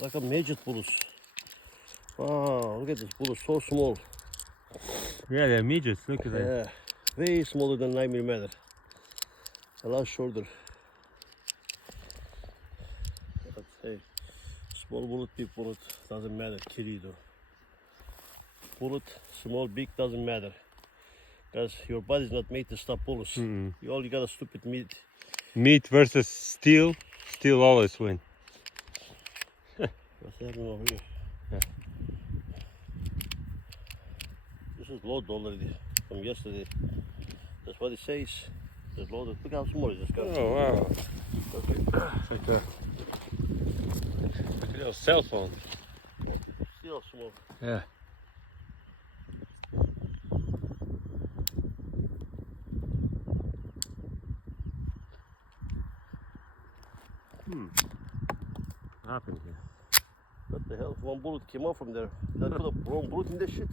like a midget bullets. Wow, look at this bullet, so small. Yeah, they're midgets. Look at that. Yeah, way smaller than 9mm. A lot shorter. But hey, small bullet, big bullet, doesn't matter, querido. Bullet, small, big, doesn't matter. Because your body's not made to stop bullets. You only got a stupid meat. Meat versus steel. Steel always win. What's happening over here? Yeah. This is loaded already from yesterday. That's what it says. It's loaded. Look how small it is. Oh wow. Okay. It's like a little cell phone. Still small. Yeah. What happened here? What the hell? One bullet came off from there. Did I put a wrong bullet in this shit?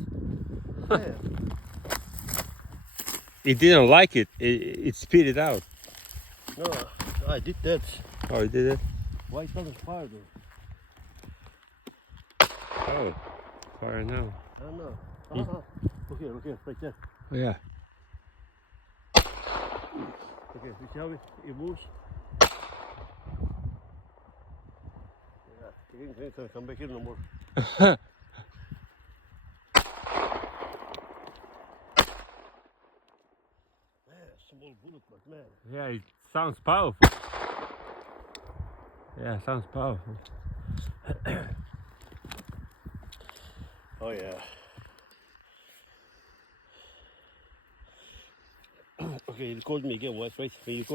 Yeah. It didn't like it. It spit it out. No, I did that. Oh, it did it? Why it doesn't fire though? Oh, fire now. I don't know. Look here, right there. Oh yeah. Okay, you see how it moves? Yeah, you can't come back here no more. Man, small bullet, but man. Yeah, it sounds powerful. Yeah, sounds powerful. Oh yeah. Okay, you called me again, right? When you called